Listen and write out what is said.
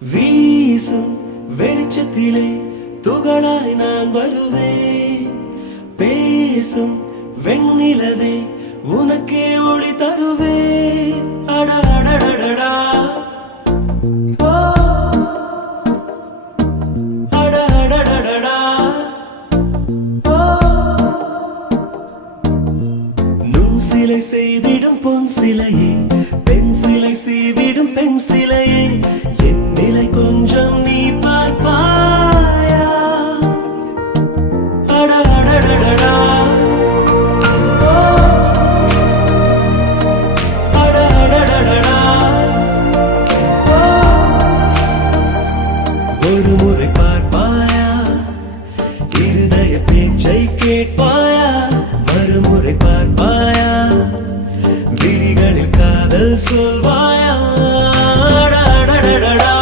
வீசும் வெளிச்சத்திலே துகளாய் நான் வருவேன். பேசும் வெண்ணிலவே உனக்கே ஒளி தருவேன். அட அடடடடா ஓ அட அடடடடா ஓ நுண் சிலை செய்திடும் பொன் சிலையே